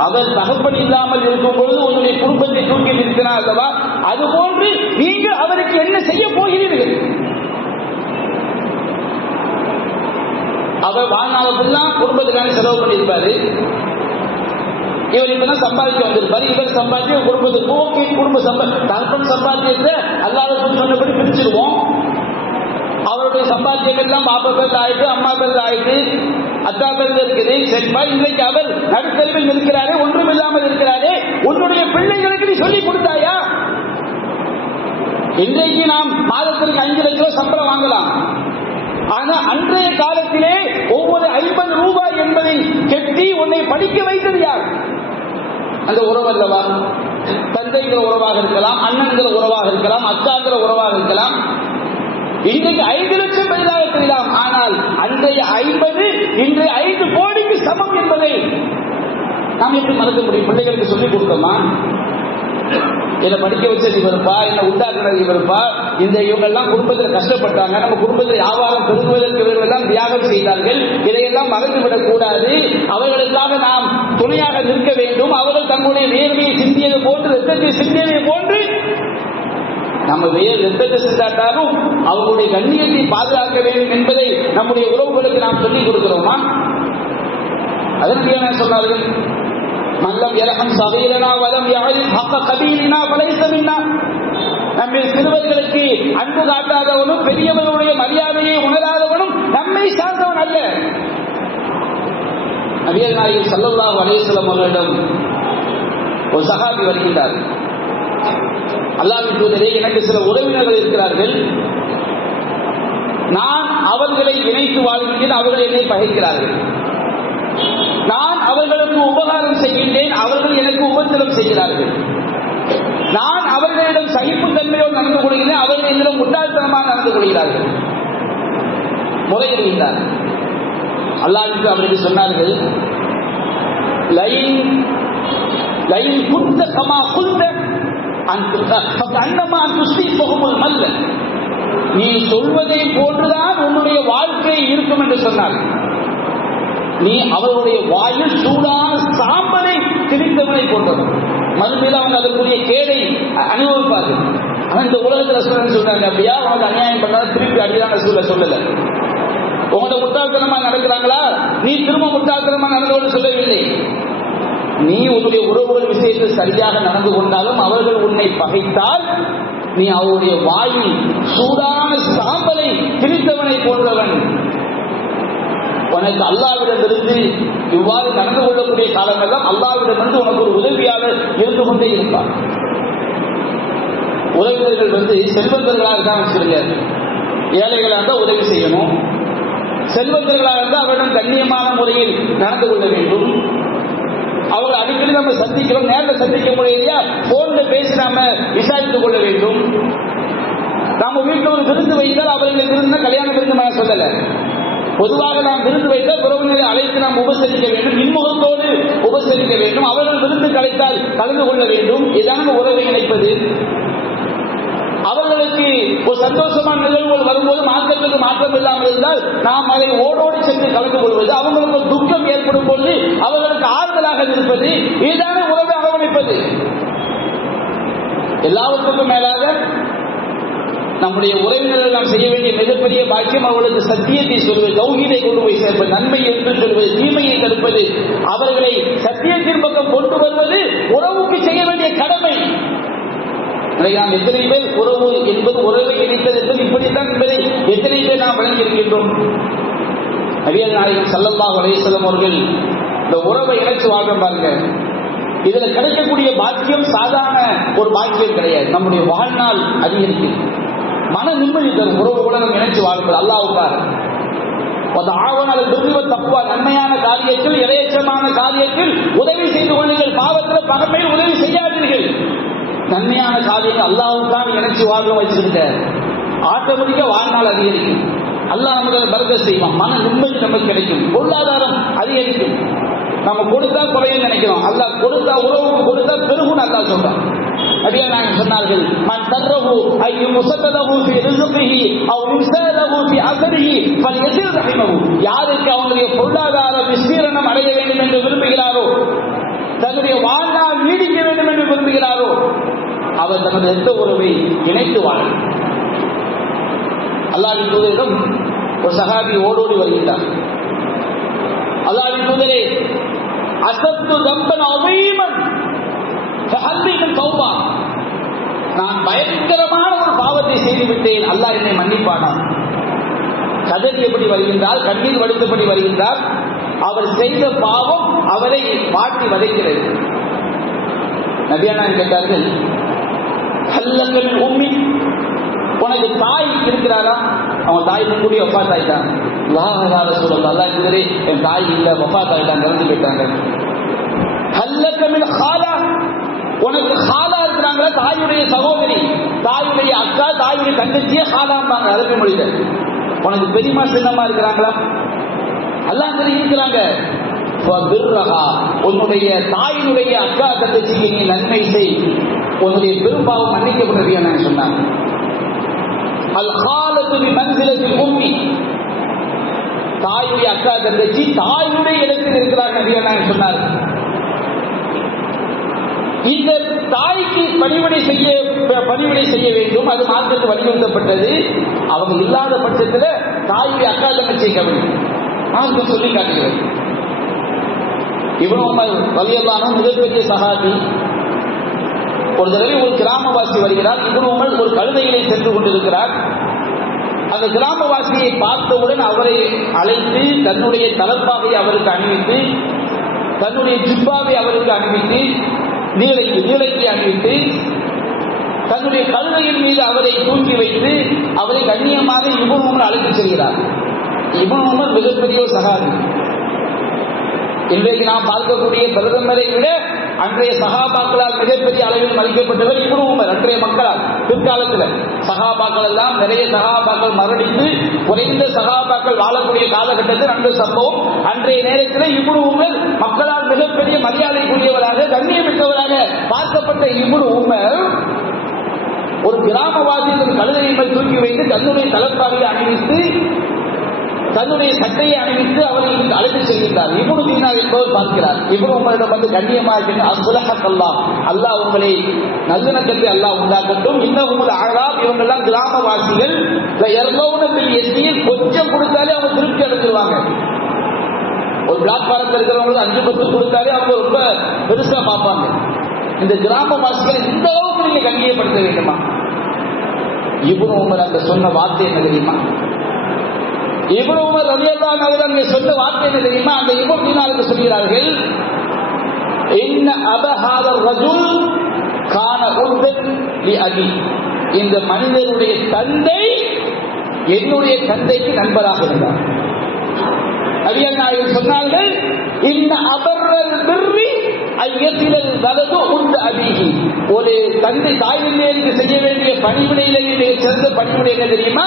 அவர் தகப்பன் இல்லாமல் இருக்கும் பொழுது உன்னுடைய குடும்பத்தை தூக்கி நிறுத்தினார் அல்லவா? அதுபோன்று நீங்கள் அவருக்கு என்ன செய்ய போகிறீர்கள்? அவர் வாழ்நாளெல்லாம் குடும்பத்துக்கான செலவு பண்ணியிருப்பாரு. இவர் இப்பதான் சம்பாதிக்க வந்திருப்பாரு. இவர் சம்பாதிக்க குடும்பத்துக்கு ஓகே, குடும்ப தகப்பன் சம்பாத்தியத்தை அல்லாத சொன்னபடி பிரிச்சிருவோம். அவருடைய சம்பாத்தியம் எல்லாம் பாப்பா பேர்ல ஆயிட்டு, அம்மா பேர்ல ஆயிட்டு, அத்தா பேர்ல இருக்குது. சரிப்பா, இன்றைக்கு அவர் நடுத்தருவில் இருக்கிறாரே, ஒன்றும் இல்லாமல் இருக்கிறாரே, உன்னுடைய பிள்ளைகளுக்கு நீ சொல்லிக் கொடுத்தாயா? இன்றைக்கு நாம் மாதத்திற்கு 5 லட்சம் ரூபாய் சம்பளம் வாங்கலாம். ஆனா அன்றைய காலத்திலே ஒவ்வொரு 50 ரூபாய் என்பதை கெட்டி உன்னை படிக்க வைத்தது யார்? அந்த உறவு அல்லவா? தந்தைங்கிற உறவாக இருக்கலாம், அண்ணன்கிற உறவாக இருக்கலாம், அக்காங்கிற உறவாக இருக்கலாம். இன்றைக்கு 5 லட்சம் பெரிதாக தெரியலாம். ஆனால் அன்றைய 50 இன்றைய 5 கோடிக்கு சமம் என்பதை நாம் எப்படி மறக்க முடியும்? பிள்ளைகளுக்கு சொல்லிக் கொடுத்தோமா? என்ன படிக்க வச்சது இவருப்பா, என்ன உண்டாக்குறது இவருப்பா, இந்த இவங்கெல்லாம் குடும்பத்தில் கஷ்டப்பட்டாங்க, நம்ம குடும்பத்தில் வியாபாரம் பெருகுவதற்கு இவர்களெல்லாம் தியாகம் செய்தார்கள், இதையெல்லாம் மறந்துவிடக் கூடாது. அவர்களுக்காக நாம் துணையாக நிற்க வேண்டும். அவர்கள் தங்களுடைய வேர்வையை சிந்தியது போன்று, ரத்தத்தை சிந்தியதை போன்று நம்ம வேறு ரத்தத்தை சிந்தாட்டாலும் அவர்களுடைய கண்ணியத்தை பாதுகாக்க வேண்டும் என்பதை நம்முடைய உறவுகளுக்கு நாம் சொல்லிக் கொடுக்கிறோமா? அதற்கு என்ன சொன்னார்கள்? மல்லம் யர்ஹம் சகீரனா வலம் யஅரிஃப் ஹக்க கபீரினா ஃபலைஸ மின்னா. நம்மை சிறுவர்களுக்கு அன்பு காட்டாதவனும் பெரியவர்களுடைய மரியாதையை உணராதவனும் நம்மை சார்ந்தவன் அல்ல. நபிகள் நாயகம் ஸல்லல்லாஹு அலைஹி வஸல்லம் அவர்களிடம் ஒரு சஹாபி வருகிறார். அல்லாஹ்வின் தூதரே, எனக்கு சில உறவினர்கள் இருக்கிறார்கள், நான் அவர்களை இணைத்து வாழ்கிறேன், அவர்கள் என்னை பகைக்கிறார்கள். நான் அவர்களுக்கு உபகாரம் செய்கின்றேன், அவர்கள் எனக்கு உபத்திரம் செய்கிறார்கள். நான் அவர்களிடம் சகிப்புத்தன்மையோடு நடந்து கொள்கிறேன், அவர்கள் என்னிடம் முட்டாள்தனமாக நடந்து கொள்கிறார்கள். முறையிடுகின்றார். அல்லாஹ்வுக்கு அவருக்கு சொன்னார்கள், லைன் குந்த கமா குந்த அன்னமா துஸ்ரீபஹுல் மல்ல. நீ சொல்வதை போன்றுதான் உன்னுடைய வாழ்க்கை இருக்கும் என்று சொன்னார். நீ அவர்களுடைய வாயில் சூடான சாம்பலை திரித்தவனை போன்றது. மறுமையில் அவங்க அதற்குரிய கேடை அனுபவிப்பார்கள். ஆனா இந்த உலகத்தில் சொல்றாங்க, அப்படியா அவங்க அநியாயம் பண்ணாலும் திருப்பி அடியான சூழல சொல்லல. உங்களோட முட்டாள்தனமா நடக்கிறாங்களா, நீ திரும்ப முட்டாள்தனமா நடந்தவன்னு சொல்லவில்லை. நீ உன்னுடைய உறவுகள் விஷயத்தில் சரியாக நடந்து கொண்டாலும் அவர்கள் உன்னை பகைத்தால் நீ அவருடைய வாயில் சூடான சாம்பலை திரித்தவனை போன்றவன். உனக்கு அல்லாஹ்விடமிருந்து இவ்வாறு நடந்து கொள்ளக்கூடிய காலமெல்லாம் அல்லாஹ்விடமிருந்து உனக்கு ஒரு உதவியாளர் இருந்து கொண்டே இருப்பார். உறவினர்கள் செல்வந்தர்களாக இருந்தால் வச்சிருங்க, ஏழைகளாக இருந்தால் உதவி செய்யணும். செல்வந்தர்களாக இருந்தால் அவரிடம் கண்ணியமான முறையில் நடந்து கொள்ள வேண்டும். அவங்களை அடிக்கடி நம்ம சந்திக்கிறோம், நேரில் சந்திக்க முடியலையா போன்ல பேசி நாம விசாரித்துக் கொள்ள வேண்டும். நாம வீட்டில் ஒரு விருந்து வைத்தால் அவர்களுக்கு விருந்துனா கல்யாண விருந்து நான் சொல்லல, பொதுவாக நாம் விருந்து வைத்தால் உறவினரை அழைத்து நாம் உபசரிக்க வேண்டும், இன்முகத்தோடு உபசரிக்க வேண்டும். அவர்கள் விருந்து அழைத்தால் கலந்து கொள்ள வேண்டும். இதான உறவை இணைப்பது. அவர்களுக்கு ஒரு சந்தோஷமான நிகழ்வுகள் வரும்போது மாற்றத்துக்கு மாற்றம் இல்லாமல் இருந்தால் நாம் அதை ஓடோடி சென்று கலந்து கொள்வது, அவங்களுக்கு துக்கம் ஏற்படும் பொழுது அவர்களுக்கு ஆறுதலாக இருப்பது, இதுதான உறவை அரவணைப்பது. எல்லாவற்றுக்கும் மேலாக நம்முடைய உறவினர்கள் நாம் செய்ய வேண்டிய மிகப்பெரிய பாக்கியம் அவர்களுக்கு சத்தியத்தை சொல்வது, தௌஹீதை கொண்டு போய் சேர்ப்பது, நன்மை என்று சொல்வது, தீமையை தடுப்பது, அவர்களை சத்தியத்தின் பக்கம் கொண்டு வருவது உறவுக்கு செய்ய வேண்டிய கடமை. நாம் எத்தனை பேர் உறவு என்பது உறவை இணைத்தது என்பது இப்படித்தான் என்பதை எத்தனை பேர் நாம் வழங்கி இருக்கின்றோம். நபிகள் நாயகம் ஸல்லல்லாஹு அலைஹி வஸல்லம் அவர்கள் இந்த உறவை இணைச்சு வாழ்ற பாருங்க, இதுல கிடைக்கக்கூடிய பாக்கியம் சாதாரண ஒரு பாக்கியம் கிடையாது. நம்முடைய வாழ்நாள் அதிகரிக்கும், மன நிம்மதி தரும். உறவு கூட நம்ம இணைச்சு வாழ்வது அல்லாஹ்வுக்காக. தப்புவா, நன்மையான காரியத்தில் இறையச்சமான காரியத்தில் உதவி செய்து கொள்ளுங்கள், பாவத்தில் பகமையில் உதவி செய்யாதீர்கள். நன்மையான காரியங்கள் அல்லாஹ்வுக்காக இணைச்சு வாழ்வு வச்சிருக்க ஆட்டோமேட்டிக்கா வாழ்நாள் அதிகரிக்கும். அல்லாஹ் நமக்கு பரக்கத் செய்வான், மன நிம்மதி நமக்கு கிடைக்கும், பொருளாதாரம் அதிகரிக்கும். நம்ம கொடுத்தா குறையும் நினைக்கிறோம், அல்லாஹ் கொடுத்தா உறவுக்கு கொடுத்தா பெருகும் அல்லாஹ் சொல்றான். நபிகள் நாயகம் சொன்னார்கள், மன் தர்ரஹு ஐ முஸத்தலஹு ஃபீ ரிஸ்கிஹி அவ் யுஸலஹு ஃபீ அஸரிஹி ஃபல்யஸில் ரஹிமஹு. யாருக்கு அவனுடைய பொருளாதார விஸ்தீரணம் அடைய வேண்டும் என்று விரும்புகிறாரோ, தன்னுடைய வாழ்நாள் நீடிக்க வேண்டும் என்று விரும்புகிறாரோ, அவர் தனது எந்த உறவை இணைத்து வாழ. அல்லாஹ்வின் தூதரிடம் ஒரு சஹாபி ஓடோடி வருகின்றார். அல்லாஹ்வின் தூதரே, அஸத்து தம்பன் அதீமன் ஃபஹல்லி மின் தௌபா, நான் பயங்கரமான ஒரு பாவத்தை செய்து விட்டேன், அல்லாஹ் என்னை மன்னிப்பானா? கதறியபடி வருகின்றார், கண்ணீர் வடித்தபடி வருகின்றார். அவர் செய்த பாவம் அவரை வாட்டி வதைக்கிறது. நபியானார் கேட்டார்கள், ஹல்லக்கல் உம்மி, உனக்கு தாய் இருக்கிறாரா? அவன் தாய் முன்கூடிய வஃபாத் ஆயிட்டாங்க. அல்லாஹ் ரசூலுல்லாஹ், அல்லாஹ் இதுவரை என் தாய் இல்ல, வஃபாத் ஆயிட்டாங்க, இறந்து போயிட்டாங்க. ஹல்லக்க மின் ஹாலா, உனக்கு ஹாலா இருக்கிறாங்களா? தாயுடைய சகோதரி, தாயுடைய அக்கா, தாயுடைய தங்கச்சியே ஹாலாம்பாங்க அரபி மொழியில. உனக்கு பெரியமா சின்னமா இருக்கிறாங்களா? அல்லாஹ் இருக்கிறாங்க. உன்னுடைய தாயினுடைய அக்கா தங்கச்சிக்கு நீ நன்மை செய், உன்னுடைய பெரும்பாவம் மன்னிக்கப்பட்டது சொன்னாங்க. அல் ஹாலத்து மன்சிலத்தில் உம்மி, தாயுடைய அக்கா தங்கச்சி தாயுடைய இடத்தில் இருக்கிறார்கள் நபிகள் சொன்னார். இந்த தாய்க்கு பணிவிடை செய்ய வேண்டும், அது மார்க்கத்தில் வலியுறுத்தப்பட்டது. அவங்க இல்லாத பட்சத்தில் தாயுடைய அக்கா தங்கச்சியை கவனிக்கும் மார்க்கம் சொல்லி காட்டுகிறது. இப்னு உமர் ரலியல்லாஹு அன்ஹு மிகப்பெரிய சஹாபி. ஒரு தடவை ஒரு கிராமவாசி வருகிறார். இப்னு உமர் ஒரு கழுதையிலே சென்று கொண்டிருக்கிறார். அந்த கிராமவாசியை பார்த்தவுடன் அவரை அழைத்து தன்னுடைய தலப்பாவை அவருக்கு அணிவித்து, தன்னுடைய ஜிப்பாவை அவருக்கு அணிவித்து, நீலைக்கு அணிவித்து, தன்னுடைய கழுதையின் மீது அவரை தூக்கி வைத்து அவரை கண்ணியமாக இப்னு உமர் அழைத்து செல்கிறார். இப்னு உமர் மிகப்பெரிய சஹாபி. இன்றைக்கு நாம் பார்க்கக்கூடிய பிரதமரை விட அன்றைய சஹாபாக்களால் மிகப்பெரிய அளவில் மதிக்கப்பட்டவர் இப்னு உமர். அன்றைய மக்களால் பிற்காலத்தில் சஹாபாக்கள் எல்லாம் நிறைய சஹாபாக்கள் மரணித்து குறைந்த சஹாபாக்கள் வாழக்கூடிய காலகட்டத்தில் அந்த சம்பவம். அன்றைய நேரத்தில் இப்னு உமர் மக்களால் மிகப்பெரிய மரியாதைக்குரியவராக கண்ணியமிக்கவராக பார்க்கப்பட்ட இப்னு உமர் ஒரு கிராமவாசியின் கழுதையை மேல் தூக்கி வைத்து தன்னுடைய தலப்பாவை அணிவித்து, தன்னுடைய சட்டையை அணிவித்து அவரை அழைத்து செல்கின்றார். இப்னு தீனார் என்பவர் பார்க்கிறார். இப்னு உமரிடம் வந்து கண்ணியமாக அல்லாஹ் உங்களை நல்லிணக்கத்தை அல்லாஹ் உண்டாக்கட்டும், இன்னும் அழகாப், இவங்க எல்லாம் ஒரு பிளாட்பாரத்தில் இருக்கிறவங்களுக்கு 5 கொடுத்தாலே அவங்க ரொம்ப பெருசா பார்ப்பாங்க. இந்த கிராமவாசிகளை இந்த அளவுக்கு நீங்க கண்ணியப்படுத்த வேண்டுமா? இப்னு உமர் அங்க சொன்ன வார்த்தை என்ன தெரியுமா? இப்னு உமர் ரலியல்லாஹு அன்ஹு அங்க சொன்ன வார்த்தை என்ன தெரியுமா? அந்த இப்னு தீனாருக்கு சொல்கிறார்கள், இன்ன அபஹாத ரஜுல் கான உர்தன் லி அபி. இந்த மனிதனுடைய தந்தை என்னுடைய தந்தைக்கு நண்பராக இருந்தார். நபிகள் நாயகம் சொன்னார்கள், இன்ன அபர்ரல் பிர்ரி ஐயத்திலல் வலது உந்த அபிஹி. ஒரு தந்தை தாய் தந்தையருக்கு செய்ய வேண்டிய பணிவிடையிலே சிறந்த பணிவிடை என்ன தெரியுமா?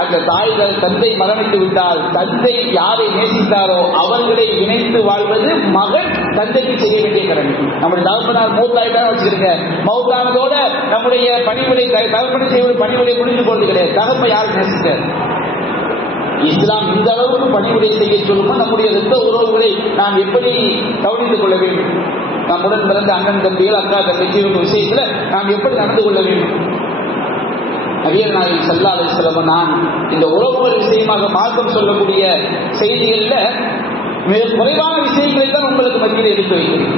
அந்த தாய்கள் தந்தை மரணித்து விட்டால் தந்தை யாரை நேசித்தாரோ அவர்களை இணைத்து வாழ்வது மகன் தந்தைக்கு செய்ய வேண்டிய கடமை. நம்முடைய தகப்பனார் மூத்தாயிட்டான வச்சிருக்க, மௌத்தானதோட நம்முடைய பணிவிடை தகப்பனை செய்வது பணிவிடை முடிந்து போறது கிடையாது. தகப்பை யார் நேசித்தார்? இஸ்லாம் இந்த அளவுக்கு பணிவிடை செய்ய சொல்லும்போது நம்முடைய இரத்த உறவுகளை நாம் எப்படி கவனித்துக் கொள்ள வேண்டும்? நம்முடன் பிறந்த அண்ணன் தம்பிகள் அக்கா தங்கச்சி விஷயத்துல நாம் எப்படி நடந்து கொள்ள வேண்டும்? நபிகள் நாயகம் ஸல்லல்லாஹு அலைஹி வஸல்லம் நான் இந்த உறவுகள் விஷயமாக மார்க்கம் சொல்லக்கூடிய செய்திகள்ல மிக குறைவான விஷயங்களை தான் உங்களுக்கு மத்தியில் எடுத்து வைக்கிறேன்.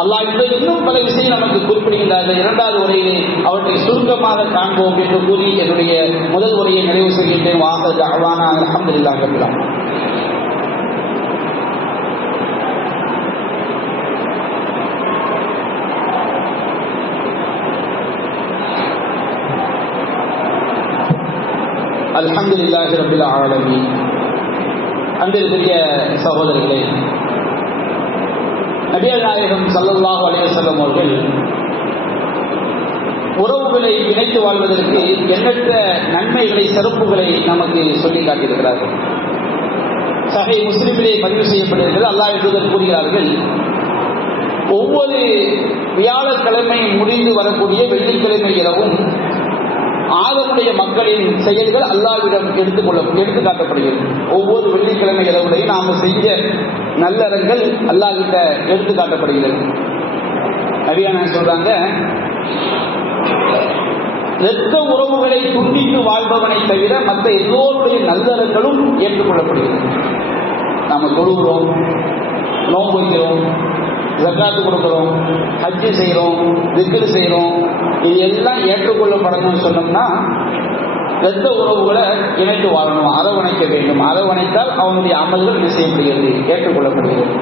அல்லாஹ் இன்னும் பல விஷயம் நமக்கு குறிப்பிடுகின்றார்கள். இரண்டாவது உரையிலே அவற்றை சுருக்கமாக காண்போம் என்று கூறி என்னுடைய முதல் உரையை நிறைவு செய்கின்றேன். வாஹ தஅவானா அல்ஹம்துலில்லாஹி ரப்பில் ஆலமீன். அல்ஹம்துலில்லாஹி ரப்பில் ஆலமீன். அன்பிற்குரிய சகோதரர்களே, நபிகள் நாயகம் ஸல்லல்லாஹு அலைஹி வஸல்லம் அவர்கள் உறவுகளை இணைத்து வாழ்வதற்கு எண்ணற்ற நன்மைகளை சிறப்புகளை நமக்கு சொல்லி காட்டியிருக்கிறார்கள். சஹீஹ் முஸ்லிமிலே பதிவு செய்யப்பட்டிருக்கிறது. அல்லாஹ்வின் தூதர் கூறுகிறார்கள், ஒவ்வொரு வியாழக்கிழமை முடிந்து வரக்கூடிய வெள்ளிக்கிழமை இரவும் ஆதமுடைய மக்களின் செயல்கள் அல்லாஹ்விடம் எடுத்து காட்டப்படுகிறது. ஒவ்வொரு வெள்ளிக்கிழமை இரவுடையும் நாம செஞ்ச நல்லறங்கள் அல்லாஹ்விட்ட எடுத்து காட்டப்படுகிறது. நபியான சொல்றாங்க, இரத்த உறவுகளை துண்டித்து வாழ்பவனை தவிர மற்ற எல்லோருடைய நல்லறங்களும் ஏற்றுக்கொள்ளப்படுகிறது. நாம தொழுகிறோம், நோன்பு வைக்கிறோம், ஜக்காத்து கொடுக்கிறோம், ஹஜ்ஜு செய்கிறோம், திக்ர் செய்கிறோம், இது எல்லாம் ஏற்றுக்கொள்ளப்படணும்னு சொன்னோம்னா இரத்த உறவுகளை இணைத்து வாழணும், அரவணைக்க வேண்டும். அரவணைத்தால் அவனுடைய அமல்கள் என்ன செய்யப்படுகிறது? ஏற்றுக்கொள்ளப்படுகிறது.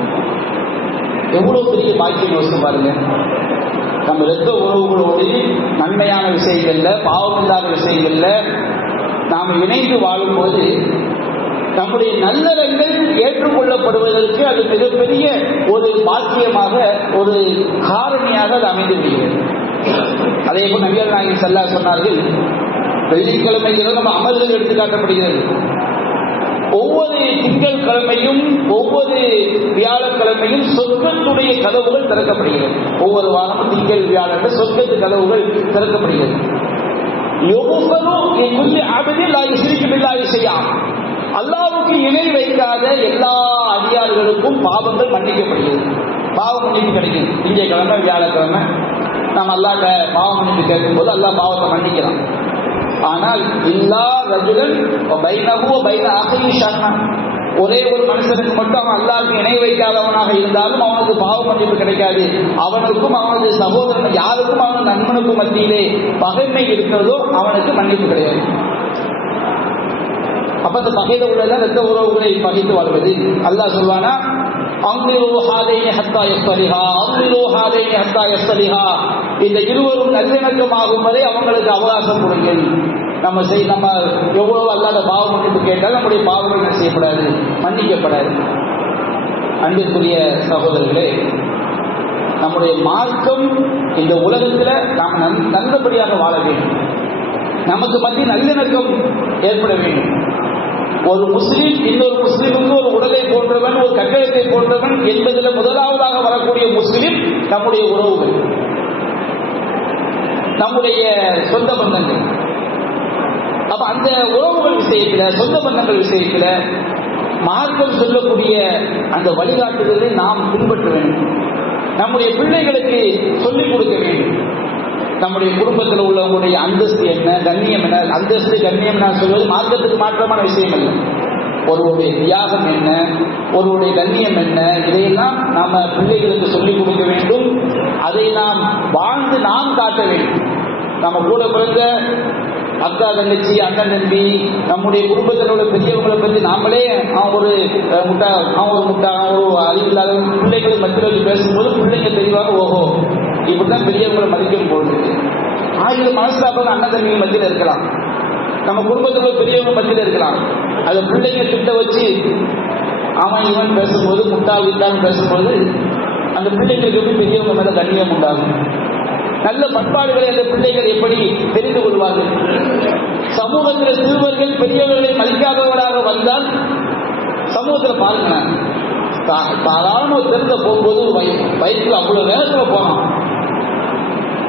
எவ்வளவு பெரிய பாக்கியம் யோசிச்சு பாருங்க. நம்ம இரத்த உறவுகளோடு நன்மையான விஷயங்கள்ல, பாவமில்லாத விஷயங்கள்ல நாம் இணைந்து வாழும்போது நம்முடைய நல்லறங்கள் ஏற்றுக்கொள்ளப்படுவதற்கு அது மிகப்பெரிய ஒரு பாக்கியமாக, ஒரு காரணியாக அது அமைந்து விடுகிறது. அதே போல் நபிகள் நாயகம் ஸல்லல்லாஹு அலைஹி சொன்னார்கள், வெள்ளிக்கிழமை இரவு நம்ம அமல்கள் எடுத்து காட்டப்படுகிறது. ஒவ்வொரு திங்கள் கிழமையும் ஒவ்வொரு வியாழக்கிழமையும் சொர்க்கத்துடைய கதவுகள் திறக்கப்படுகிறது. ஒவ்வொரு வாரமும் திங்கள் வியாழன் சொர்க்கத்து கதவுகள் திறக்கப்படுகிறது. அல்லாஹ்வுக்கு இணை வைக்காத எல்லா அடியார்களுக்கும் பாவங்கள் மன்னிக்கப்படுகிறது. பாவ மன்னிப்பு கிடைக்கும். திங்கட்கிழமை வியாழக்கிழமை நாம் அல்லாஹ்ட்ட பாவ மன்னிப்பு கேட்கும் போது அல்லாஹ் பாவத்தை மன்னிக்கிறான். ஆனால் இல்லா ரஜுலன் பைனஹு வ பைன அஹீஹி ஷர்னா, ஒரே ஒரு மனுஷனுக்கு மட்டும் அவன் அல்லாஹ்வுக்கு இணை வைக்காதவனாக இருந்தாலும் அவனுக்கு பாவ மன்னிப்பு கிடைக்காது. அவனுக்கும் அவனது சகோதரன் யாருக்கும் அவன் நண்பனுக்கும் மத்தியிலே பகைமை இருக்கிறதோ அவனுக்கு மன்னிப்பு கிடையாது. அப்ப அந்த பகையில உள்ளதான் இரத்த உறவுகளை பகைத்து வாழ்வது. அல்லாஹ் சொல்வானா, இந்த இருவரும் நல்லிணக்கமாகும் வரை அவங்களுக்கு அவகாசம் கொடுங்கள். நம்ம எவ்வளவு அல்லாத பாவ மன்னிப்பு கேட்டால் நம்முடைய பாவங்கள் செய்யப்படாது, மன்னிக்கப்படாது. அன்பிற்குரிய சகோதரர்களே, நம்முடைய மார்க்கம் இந்த உலகத்தில் நாம் நல்லபடியாக வாழ வேண்டும். நமக்கு மத்திய நல்லிணக்கம் ஏற்பட வேண்டும். ஒரு முஸ்லீம் இன்னொரு முஸ்லீமுக்கு ஒரு உடலை போன்றவன், ஒரு கட்டடத்தை போன்றவன் என்பதில் முதலாவதாக வரக்கூடிய முஸ்லீம் நம்முடைய உறவுகள், நம்முடைய சொந்த பந்தங்கள். அப்ப அந்த உறவுகள் விஷயத்துல, சொந்த பந்தங்கள் விஷயத்துல மார்க்கம் சொல்லக்கூடிய அந்த வழிகாட்டுதலை நாம் பின்பற்ற வேண்டும். நம்முடைய பிள்ளைகளுக்கு சொல்லிக் கொடுக்க வேண்டும். நம்முடைய குடும்பத்தில் உள்ளவங்களுடைய அந்தஸ்து என்ன, கண்ணியம் என்ன. அந்தஸ்து கண்ணியம் நான் சொல்வது மார்க்கத்துக்கு மாற்றமான விஷயம் அல்ல. ஒருவருடைய தியாகம் என்ன, ஒருவருடைய கண்ணியம் என்ன, இதையெல்லாம் நாம பிள்ளைகளுக்கு சொல்லிக் கொடுக்க வேண்டும். அதை நாம் வாழ்ந்து நாம் காட்ட வேண்டும். நம்ம கூட பிறந்த அக்கா தங்கச்சி, அண்ணன் தம்பி, நம்முடைய குடும்பத்தினோட பெரியவங்களை பற்றி நாமளே அவன் ஒரு முட்டா, அவன் ஒரு அறிவில்லாத பிள்ளைகளை மத்தியில் வச்சு பேசும்போது பிள்ளைங்க தெளிவாக ஓஹோ இப்படிதான் பெரியவங்களை மதிக்கும் போது 1000 மனஸ்தாபம் அண்ணன் தம்பி மத்தியில் இருக்கலாம், நம்ம குடும்பத்தில் பெரியவங்க மத்தியில் இருக்கலாம். அதை பிள்ளைங்க திட்ட வச்சு அவன் இவன் பேசும்போது முட்டாள் விட்டான்னு பேசும்போது அந்த பிள்ளைங்களுக்கு எப்படி பெரியவங்க மேல கண்ணியம் உண்டாகும். நல்ல பண்பாடுகளை அந்த பிள்ளைகள் எப்படி தெரிந்து கொள்வார்கள். சமூகத்தில் சிறுவர்கள் பெரியவர்களை மதிக்காதவர்களாக வந்தால் சமூகத்தில் பாருங்க, சாதாரண தெரிந்த போகும்போது வயிற்றுல அவ்வளவு நேரத்தில் போனோம்.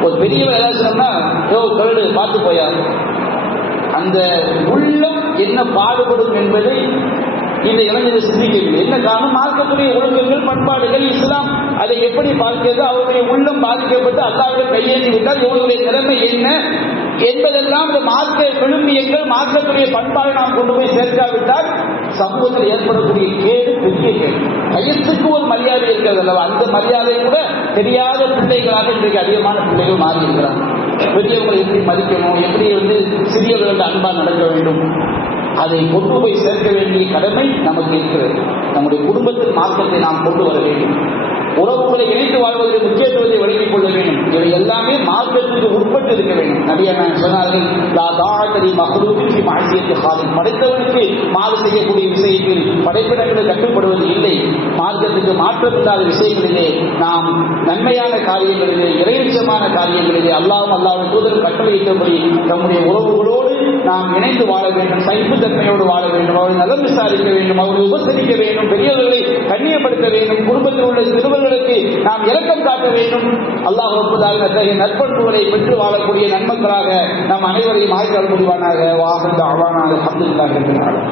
ஒரு பெரியவர் ஏதாவது சொன்னா கருடு பார்த்து போயார். அந்த உள்ளம் என்ன பாடுபடும் என்பதை இந்த இளைஞர்கள் சிந்திக்கவில்லை. என்ன காரணம்? மார்க்கத்துடைய ஒழுக்கங்கள், பண்பாடுகள், இஸ்லாம் அதை எப்படி பார்க்கிறது, அவருடைய உள்ளம் பாதிக்கப்பட்டு அல்லாஹ்விடம் கையேந்தி விட்டால் இவருடைய நிலைமை என்ன என்பதெல்லாம் இந்த மார்க்க விழுமியங்கள், மார்க்கத்துடைய பண்பாடு நாம் கொண்டு போய் சேர்க்காவிட்டால் சமூகத்தில் ஏற்படக்கூடிய கேடு பெரிய கேடு. வயசுக்கு ஒரு மரியாதை இருக்கிறது அல்லவா, அந்த மரியாதை கூட தெரியாத பிள்ளைகளாக இன்றைக்கு அதிகமான பிள்ளைகள் மாறி இருக்கிறாங்க. பெரியவங்களை எப்படி மதிக்கணும், எப்படி சிறியவர்களுக்கு அன்பா நடக்க வேண்டும், அதை கொண்டு போய் சேர்க்க வேண்டிய கடமை நமக்கு இருக்கிறது. நம்முடைய குடும்பத்தில் மாற்றத்தை நாம் கொண்டு வர வேண்டும். உறவுகளை இணைத்து வாழ்வதற்கு முக்கியத்துவத்தை வழங்கிக் கொள்ள வேண்டும். இவை எல்லாமே மார்க்கத்துக்கு உட்பட்டு இருக்க வேண்டும். நபிகள் சொன்னார்கள், படைத்தவனுக்கு மாறு செய்யக்கூடிய விஷயத்தில் படைப்பிடங்களை கட்டுப்படுவது இல்லை. மார்க்கத்துக்கு மாற்றமில்லாத விஷயங்களிலே, நாம் நன்மையான காரியங்களிலே, இறையச்சமான காரியங்களிலே அல்லாஹ்வின் தூதர் கட்டளையிட்டபடி நம்முடைய உறவுகளோடு நாம் இணைந்து வாழ வேண்டும். சகிப்புத்தன்மையோடு வாழ வேண்டும். அவர்களை நலம் விசாரிக்க வேண்டும். அவர்களை உபசரிக்க வேண்டும். பெரியவர்களை கண்ணியப்படுத்த வேண்டும். குடும்பத்தில் உள்ள சிறுவர்களுக்கு நாம் இரக்கம் காட்ட வேண்டும். அல்லாஹ் ரப்பல் ஆலமீன் அத்தகைய நற்பண்புகளை பெற்று வாழக்கூடிய நன்மக்களாக நாம் அனைவரையும் ஆக்கி அருள் புரிவானாக. வாஹிரு தஅவானா அல்ஹம்துலில்லாஹி ரப்பில் ஆலமீன்.